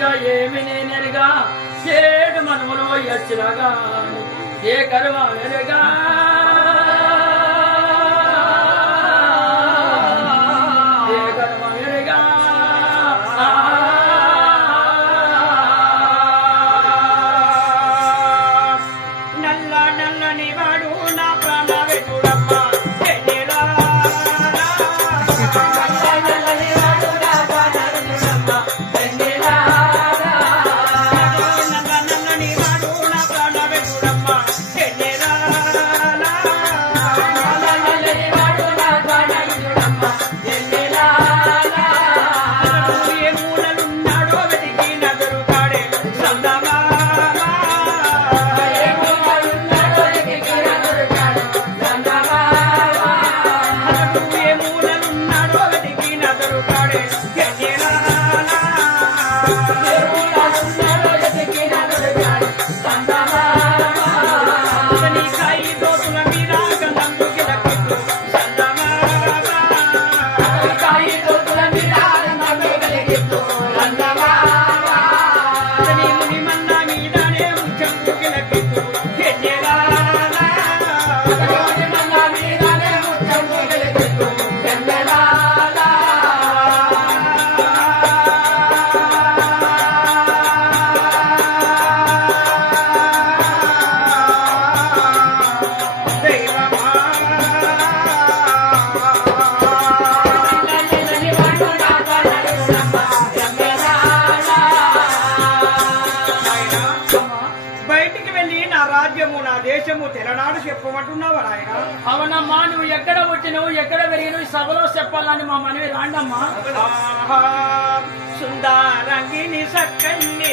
నేనెరుగా ఏమి నేనెరుగా చేడు మనములు వచ్చినగా ఏ కర్మ వెరుగా ఏ కర్మ వెరుగా నల్ల నల్లని వాడు నా ప్రాణ వెతుడమ్మ చెప్పమంటున్నావా నాయన? అవునమ్మా, నువ్వు ఎక్కడ పుట్టినవు ఎక్కడ పెరిగినవు సభలో చెప్పాలని మా మనవి రాండమ్మా. సుందరంగిని సక్కని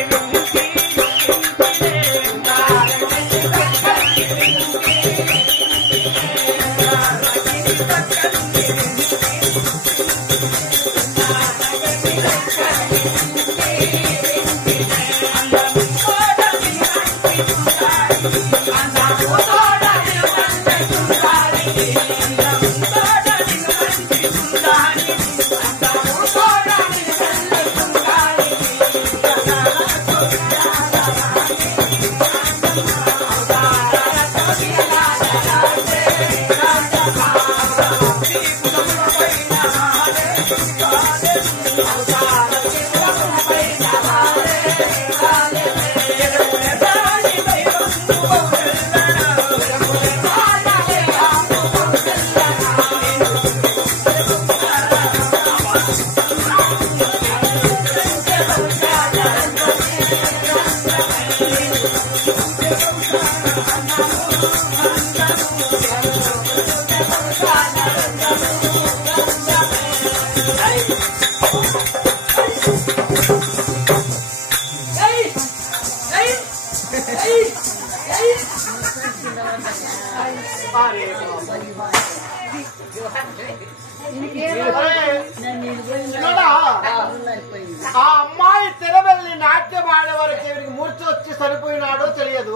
ఆ అమ్మాయి తెరవెళ్ళి నాట్యం ఆడే వరకు ఎవరికి మూర్చ వచ్చి సరిపోయినాడో తెలియదు.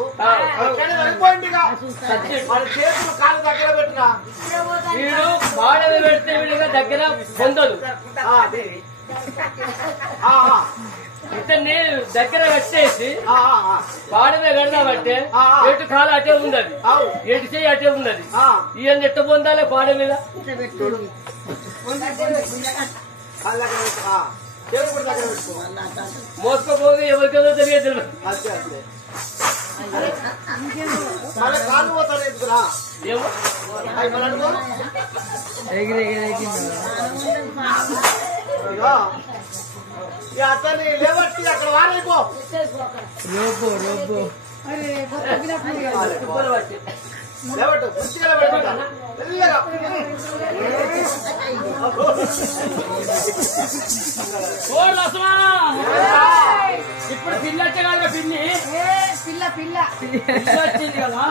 సరిపోయిందిగా మన చేతులు కాలు దగ్గర పెట్టినా వీడు బాడవి పెడితే వీడిగా దగ్గర పొందదు. ఇతన్ని దగ్గర కట్టేసి పాడమే కడదామంటే ఎటు కాలు అటే ఉన్నది, ఎటు చేయి అటే ఉన్నది. ఇవన్నీ ఎట్ట పొందాలి పాడ మీద? మోసుకోపోగా ఎవరికేదో తెలియదు. అతని లేవట్టి అక్కడ వారైపో లేవట్టు కుర్చీలో పెట్టుకుంటా మెల్లగా. ఇప్పుడు పిల్ల వచ్చే కదా పిన్ని పిల్ల పిల్ల వచ్చింది కదా,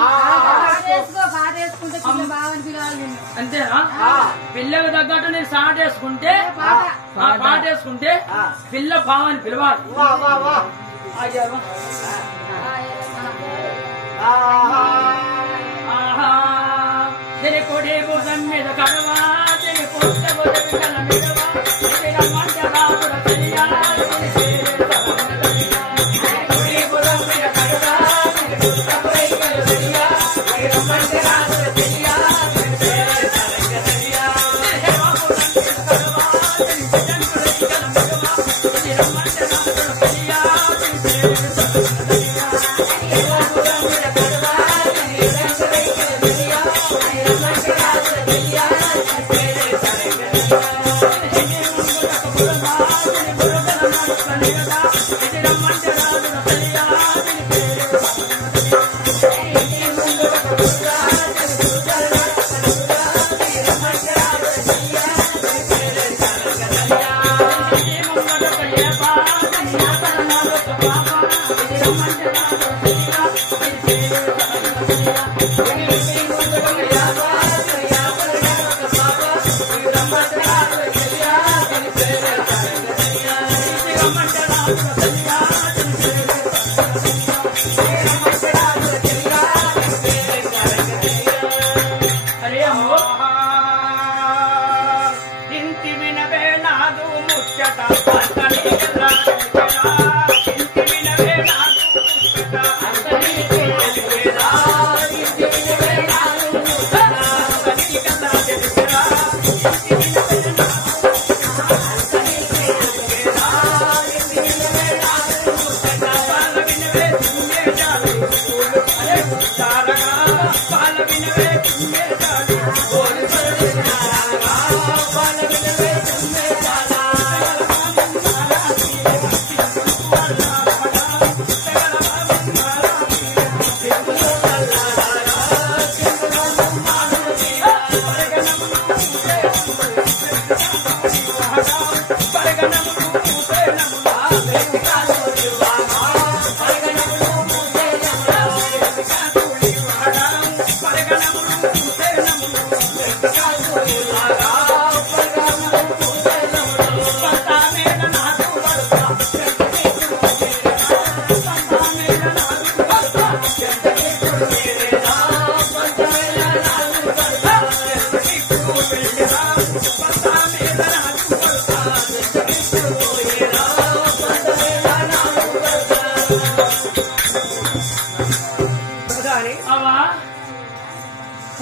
అంతేనా? పిల్లకు తగ్గట్టు నేను సాట్ వేసుకుంటే పాట వేసుకుంటే పిల్ల బావని పిలవాలి. तेरे कोड़े भुजन में रखवा तेरे पोते भुजन में मिलवा तेरा मन जगा पूरा चलिया तेरे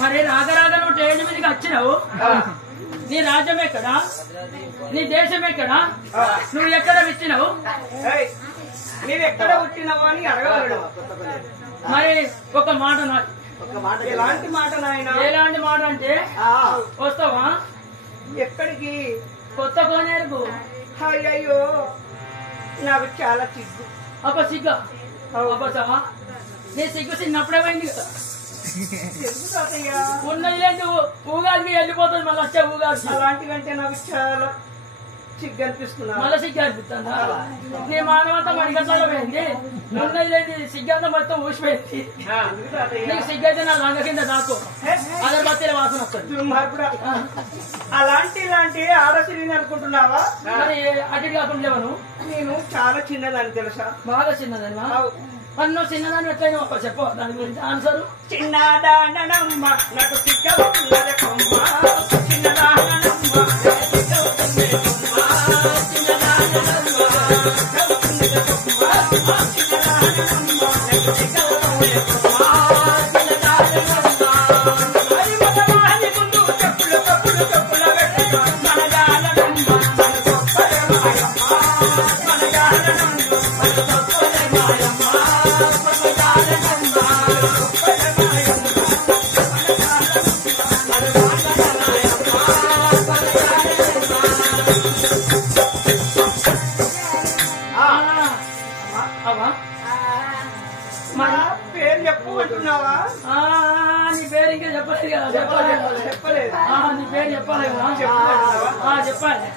మరి రాగరాగ నువ్వు స్టేజ్ మీదకి వచ్చినావు. నీ రాజ్యం ఎక్కడా? నీ దేశం ఎక్కడా? నువ్వు ఎక్కడ విచ్చినావు? నీవు ఎక్కడ పుట్టినావు అని అడగలడు. మరి ఒక మాట నాకు. ఎలాంటి మాట నాయన? ఎలాంటి మాట అంటే వస్తావా? ఎక్కడికి? కొత్త కోనేరుకు. అయ్యయ్యో నాకు చాలా సిగ్గు. అబ్బా సిగ్గా? అబ్బా నీ సిగ్గు చిన్నప్పుడే పోయింది కదా. ఉన్నది లేదు ఊగాదికి వెళ్ళిపోతుంది మళ్ళీ వచ్చే ఊగాది. అలాంటివంటే నాకు చాలా సిగ్గు అనిపిస్తున్నా. మళ్ళీ సిగ్గు అనిపిస్తుందా? నీ మానవంతా మరిగట్లలో పోయింది. ఉన్నది లేదు సిగ్గంతా మొత్తం ఊసిపోయింది. నీకు సిగ్గైతే నా లంగ కింద నాకు అగరబత్తీల వాసన వస్తుంది. ఇలాంటి ఆడసిరిని అనుకుంటున్నావా? మరి అటు కాకుండా లేవను. నేను చాలా చిన్నదాన్ని తెలుసా? బాగా చిన్నదని అన్నో చిన్నదాన్ని ఎట్లయినా చెప్ప దాని గురించి ఆన్సర్. చిన్నదానమ్మ నాకు సిగ్గవుతున్నది కొమ్మ, చిన్నదానమ్మ పేరు చెప్పు అంటున్నావా? నీ పేరు ఇంకా చెప్పలేదు కదా. చెప్పలేదు. నీ పేరు చెప్పాలి కదా. చెప్పాలి.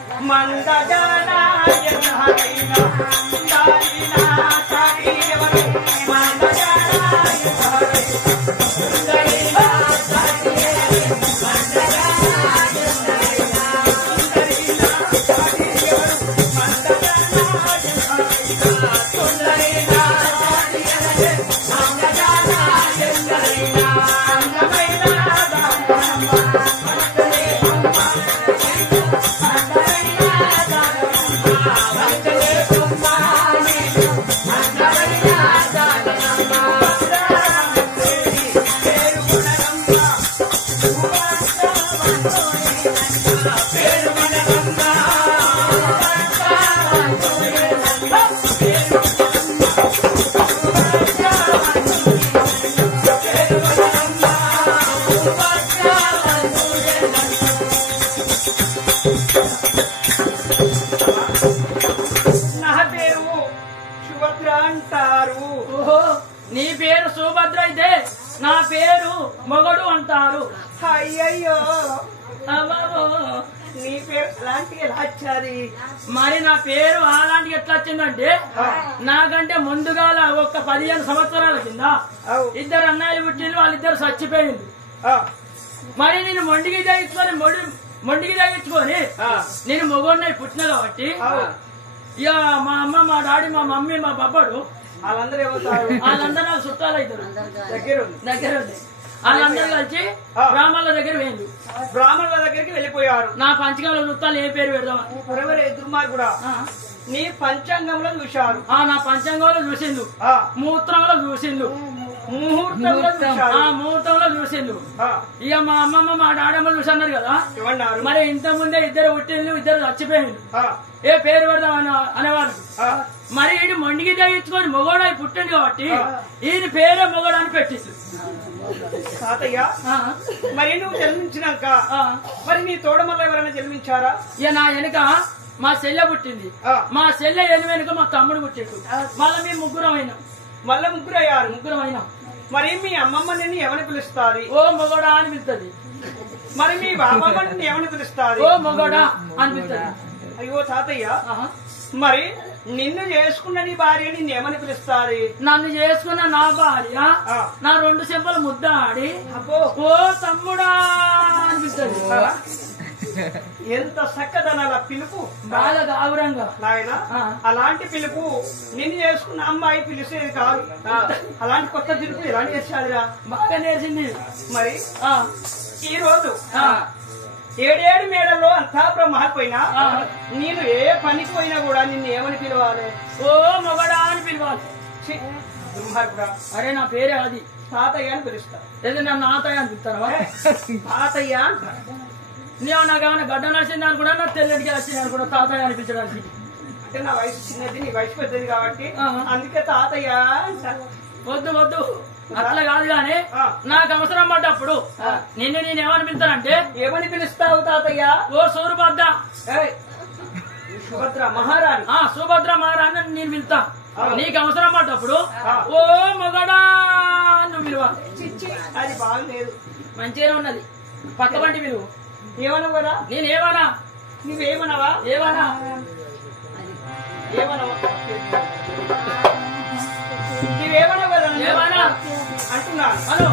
పేరు అంటారు. ఓహో నీ పేరు సుభద్ర అయితే నా పేరు మొగడు అంటారు. అయ్యయ్యో అవ్వవో. నీ పేరు అలాంటి ఎలా వచ్చాది? మరి నా పేరు అలాంటి ఎట్లా వచ్చిందంటే నాకంటే ముందుగా ఒక 15 సంవత్సరాల కింద అవు. ఇద్దరు అన్నయ్యలు పుట్టిండ్రు, వాళ్ళిద్దరు చచ్చిపోయింది. ఆ, మరి నేను మొండికి తగ్గించుకొని నేను మొగోడిని పుట్టిన కాబట్టి ఇక మా అమ్మ మా డాడీ మా మమ్మీ మా బాబాడు వాళ్ళందరూ ఏమవుతారు? వాళ్ళందరూ నాకు చుట్టాలు అవుతారు దగ్గర ఉంది. దగ్గర ఉంది. వాళ్ళందరూ కలిసి బ్రాహ్మణుల దగ్గర పోయింది. బ్రాహ్మణుల దగ్గరికి వెళ్ళిపోయారు. నా పంచకంలో చుట్టాలు ఏ పేరు పెడదామని ఎవరెవరు దుర్మార్గుడా నీ పంచాంగంలో చూశారు. నా పంచాంగంలో చూసిండు, ఆ, మూత్రంలో చూసిండు, ముహూర్తంలో చూశారు. ముహూర్తంలో చూసిండు. ఆ, ఇక మా అమ్మమ్మ మా డాడమ్మ చూసన్నారు కదా. ఏమన్నారు? మరి ఇంత ముందే ఇద్దరు పుట్టిండ్రు, ఇద్దరు చచ్చిపోయిండు. ఆ, ఏ పేరు పెడదాం అనేవాళ్ళు. ఆ, మరి ఈయన మొండికి తగ్గించుకొని మొగోడాయి పుట్టిండు కాబట్టి ఈయన పేరే మొగోడు అని పెట్టిండు. తాతయ్య మరి నువ్వు జన్మించినాక మరి నీ తోడమల్ల ఎవరైనా జన్మించారా? ఇక నా వెనుక మా చెల్లె పుట్టింది. మా చెల్లె వెనుక మా తమ్ముడు పుట్టిండు. మళ్ళీ మేము ముగ్గురం అయినాం. మళ్ళా ముగ్గురు అయ్యారు. ముగ్గురం అయినాం. మరి మీ అమ్మమ్మ నిన్ను ఎవరిని పిలుస్తుంది? ఓ మొగోడా అని పిలుస్తుంది. మరి మీ బాబమ్మ నిన్ను ఎవరిని పిలుస్తుంది? ఓ మొగోడా అని పిలుస్తుంది. అయ్యో తాతయ్య మరి నిన్ను చేసుకున్న నీ భార్య నిన్ను ఏమని పిలుస్తుంది? నన్ను చేసుకున్న నా భార్య నా 2 చెంపలు ముద్ద ఆడి అబ్బో ఓ తమ్ముడా అనిపిస్తుంది. ఎంత చక్కదనాల పిలుపు, బాగా గావురంగా. నాయన అలాంటి పిలుపు నిన్ను చేసుకున్న అమ్మాయి పిలిచేది కాదు. అలాంటి కొత్త పిలుపు ఎలాంటి చేసాదిరా? బాగా నేర్చింది. మరి ఈ రోజు 7 మేడల్లో అంతా బ్రహ్మపోయినా నేను ఏ పనికి పోయినా కూడా నిన్ను ఏమని పిలవాలి? ఓ మొగడా అని పిలవాలి. దుర్మార్గుడా. అరే నా పేరే అది. తాతయ్య అని పిలుస్తా. లేదా నన్ను ఆతయ్య అని పిలుస్తావా? తాతయ్య అంట. నేను నాకేమైనా గడ్డ నడిచింది అనుకున్నా, నాకు తెల్లడికి వచ్చింది అనుకున్నా తాతయ్య అనిపించడానికి. అంటే నా వయసు చిన్నది, నీ వయసు పెద్దది కాబట్టి అందుకే తాతయ్య అంట. వద్దు వద్దు అట్లా కాదు గానీ నాకు అవసరం పడ్డప్పుడు నేనేమని పిలుస్తానంటే ఏమని పిలుస్తావు తాతయ్య? ఓ సూర్యభద్ర, సుభద్ర మహారాణి. సుభద్ర మహారాణి అని నేను పిలుస్తా. నీకు అవసరం పడ్డప్పుడు ఓ మొగడా నువ్వు పిలువాలి. అది బాగలేదు. మంచిగానే ఉన్నది. పక్క బండి పిలువు. ఏమనవరా? నేనేమన్నా? నువ్వేమనవా? ఏమన్నా? ఏమనవా? నువ్వేమనవా? ఏమన్నా అంటున్నాను. హలో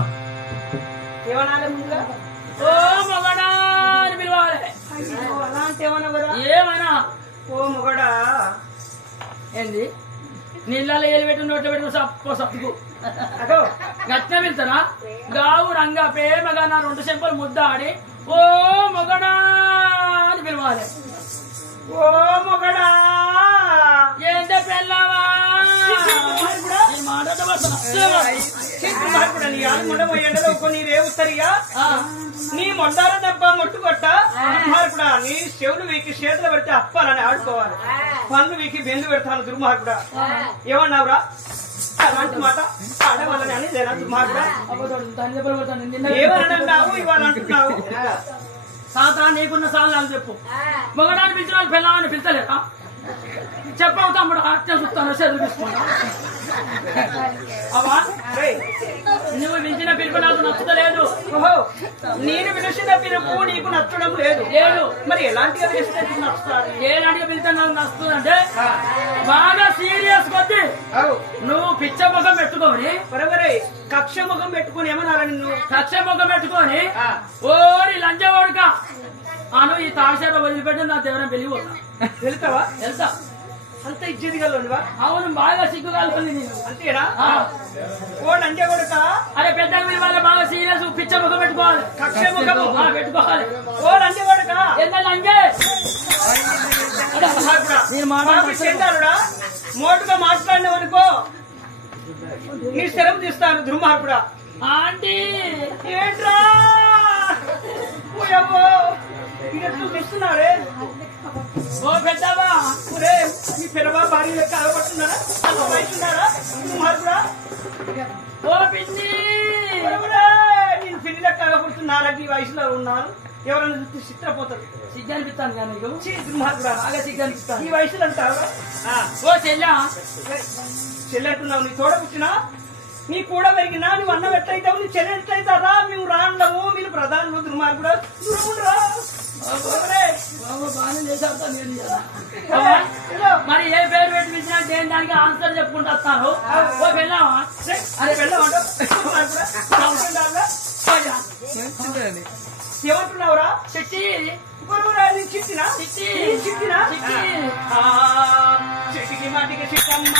ఏమనాలి ముందుగా? ఓ మొగడా అని పిలవాలి. అలాంటి ఏమనవరా? ఏమన్నా? ఓ మొగడా. ఏంది నీళ్ళలో ఏలు పెట్టు నోట్లో పెట్టు సప్పుకు అదో గట్టిన వెళ్తారా? గావు రంగా ప్రేమగా నా 2 చెంపలు ముద్ద ఆడి ఓ మొగడా అని పిలవాలి. ఓ మొగడా. ఏంటే పెళ్ళావా? ఎండలో కొన్ని రేవుస్తారిగా నీ మొండార దెబ్బ మొట్టుకొట్ట దుర్మార్గుడా. నీ చెవులు వీకి చేతులు పెడితే అప్పాలని ఆడుకోవాలి. పన్ను వీకి బెందు పెడతాను దుర్మార్గుడా. ఏమన్నావురా? అలాంటి మాట ఆడవాళ్ళని అని లేదా దుర్మార్గుడా? ఏమన్నావు ఇవాళ అంటున్నావు? తాత నీకున్న సార్లు నాకు చెప్పు. మొగడాన్ని పిలిచిన వాళ్ళు పిల్లవాడిని పిలిచలేక చెప్పవు తమ్ముడు. అట్టే చూస్తాను చదువు తీసుకుంటా. అవా నువ్వు పిలిచిన పిలుపు నాకు నచ్చలేదు. ఓహో నేను పిలిచిన పిలుపు నీకు నచ్చడం లేదు. లేదు. మరి ఎలాంటిగా పిలిస్తే నీకు నచ్చుతుంది? ఏలాంటిగా పిలిస్తే నాకు నచ్చుతుంది అంటే బాగా సీరియస్ కొద్ది నువ్వు పిచ్చ ముఖం పెట్టుకొని బరబరే కక్ష ముఖం పెట్టుకుని ఏమన్నారా నిన్ను? కక్ష ముఖం పెట్టుకొని ఓరి లంజవాడుక అను ఈ తాషాట వదిలిపెట్టి నా దేవుని వెళ్ళిపోతా. వెళ్తావా? వెళ్తా. అంత ఇచ్చేది కలవా? అవును బాగా సిగ్గు కాలుతుంది నేను. అంతేనా? ఓ లంజ కొడుక. అరే పెద్ద వాళ్ళ బాగా సీరియస్ పిచ్చ ముఖం పెట్టుకోవాలి. కక్ష ముఖము పెట్టుకోవాలి. ఓ లంజ కొడుక. ఎంత లంజే నేను మాట్లాడుడా మోటుగా మాట్లాడినావు అనుకో నీ శరం తీస్తాను దుర్మార్గుడా. ఆంటీ ఏంట్రా ఇదెట్లు తీస్తున్నారే? ఓ పెద్దవా ఒరే నీ పిల్లవా భార్య లెక్క అలపడుతున్నారా? అలా వయసున్నారా దుర్మార్గుడా? ఓ పిన్ని నేను పిల్లి లెక్క అలపడుతున్నారా? ఈ వయసులో ఉన్నాను. ఎవరైనా చూస్తే చిత్రపోతారు. సిగ్గు అనిపిస్తాను కానీ నీకు దుర్మార్గుడా, బాగా సిగ్గు అనిపిస్తాను. ఈ వయసులో అంటావా? ఓ చెల్లా చెల్లెంటున్నావు, నీ తోడ పుట్టినా నీ కూడా పెరిగినా నువ్వు అన్నం ఎట్లయితావు, నీ చెల్లె ఎట్లయితారా? మేము రాళ్ళము, మీరు ప్రధానులు, దుర్మార్గుడా. బాగానే చేశారు మరి ఏ పేరు పెట్టి పిలిచినా దేని దానికి ఆన్సర్ చెప్పుకుంటూ వస్తాను. ఓ వెళ్ళావా? అరే వెళ్ళమంటావు. ఏమంటున్నావురా? శక్తి చిట్టినా శక్తి చిట్టినా శక్తి చిటికి మాటికి చిట్టమ్మ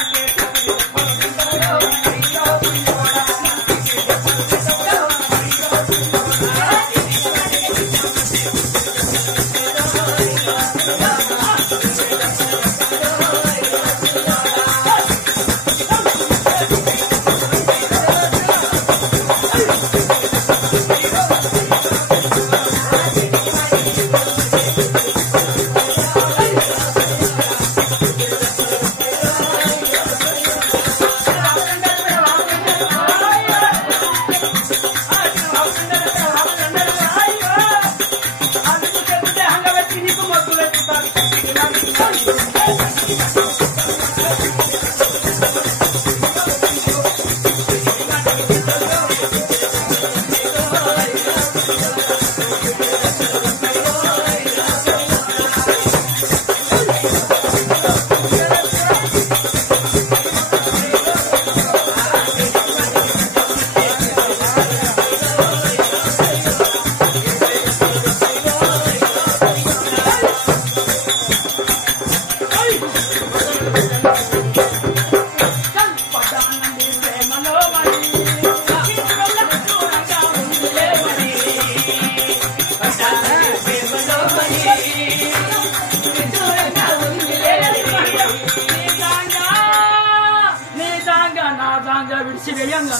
విడిచి వేయంగా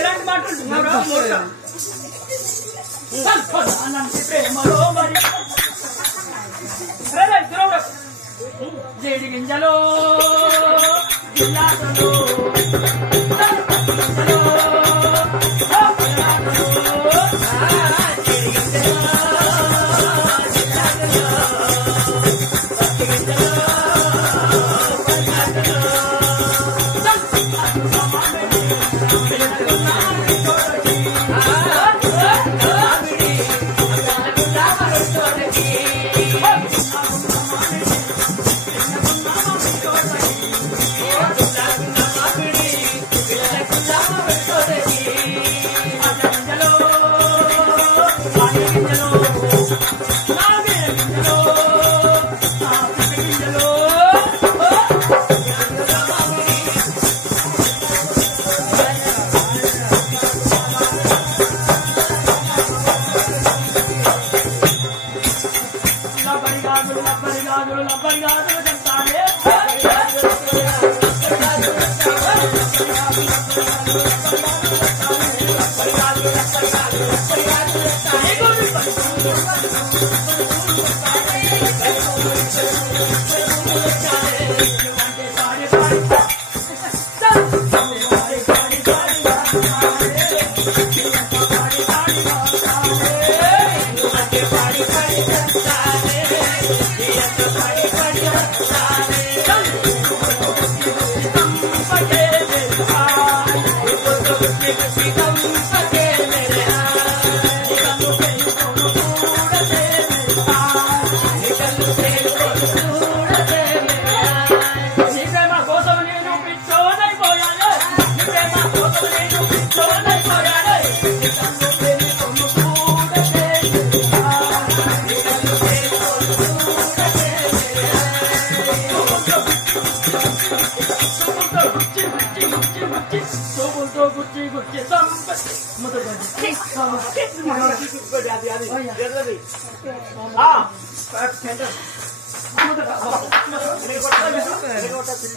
ఎలాంటి మాట్లాడుతున్నావురా? ప్రేమలో మరి జేడి గింజలో గిల్లాటలో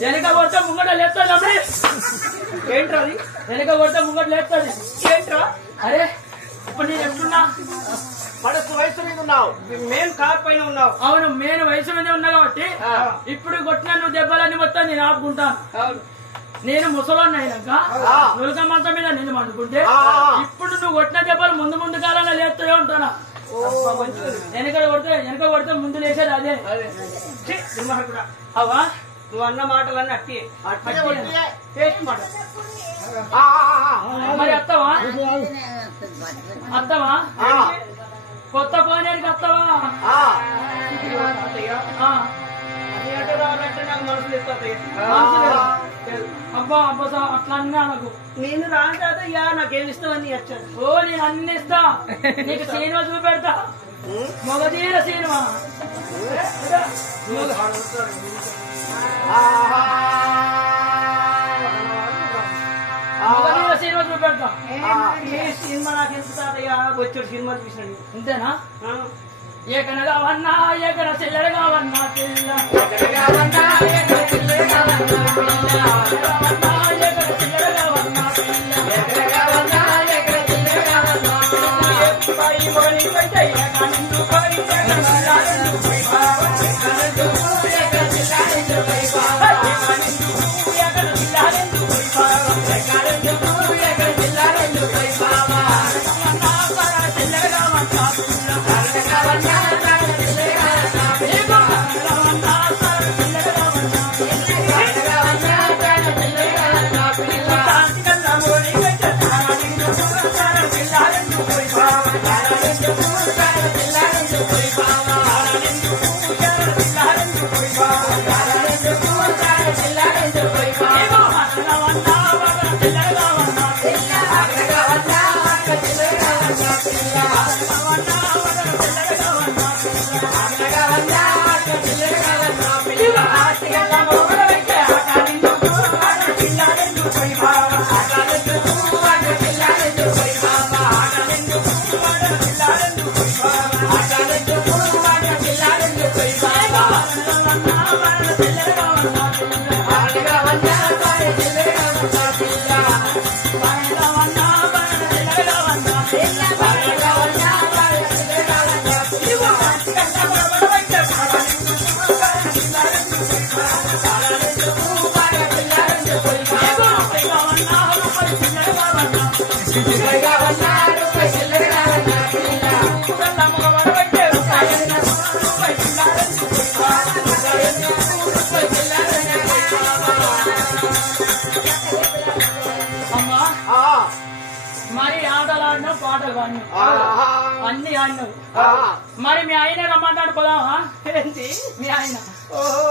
వెనక కొడితే ముంగట లేస్తాడు అమ్మే. ఏంట్రా అది? వెనక కొడితే ముంగట లేస్తాడు. ఏంట్రా? అరే ఇప్పుడు నేను ఎట్లున్నా? మనసు వయసు మీద ఉన్నావు, మేము కార్ పైన ఉన్నావు. అవును, నేను వయసు మీద ఉన్నా కాబట్టి ఇప్పుడు కొట్టిన నువ్వు దెబ్బలన్నీ మొత్తం నేను ఆపుకుంటాను. అవును, నేను ముసలోని అయినాక నులక మంచం మీద నేను పండుకుంటే ఇప్పుడు నువ్వు కొట్టిన దెబ్బలు ముందు కాలంలో లేస్తూనే ఉంటానా వెనక కొడితే ముందు లేచేది అదే దుర్మార్గుడా అవా నువ్వు అన్న మాటలన్నీ అట్టి టేస్ట్ మాట మరి అత్తవా కొత్త కోనేరికి అత్తవా నాకు మనసులు ఎత్తాయి అబ్బా అబ్బా అట్లా అన్నా నాకు నేను రాంటాదయ్యా నాకేం ఇస్తావని వచ్చాను ఓ నేను అన్ని ఇస్తా నీకు సినిమా చూపెడతా మొగదీర సినిమా మొగదీర సినిమా చూపెడతా ఏ సినిమా నాకు ఎంత తాతయ్యా వచ్చాడు సినిమా చూసినాడు అంతేనా ఏకనగా వన్నా ఏకన చెల్లెడగా వన్నా పిల్ల మరి ఆటలు ఆడినావు పాటలు ఆడినావు అన్ని ఆడినావు మరి మీ ఆయన రమ్మంటాడు పోదామా ఏంటి మీ ఆయన ఓహో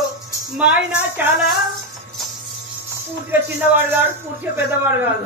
మా ఆయన చాలా పూర్తిగా చిన్నవాడు కాదు పూర్తిగా పెద్దవాడు కాదు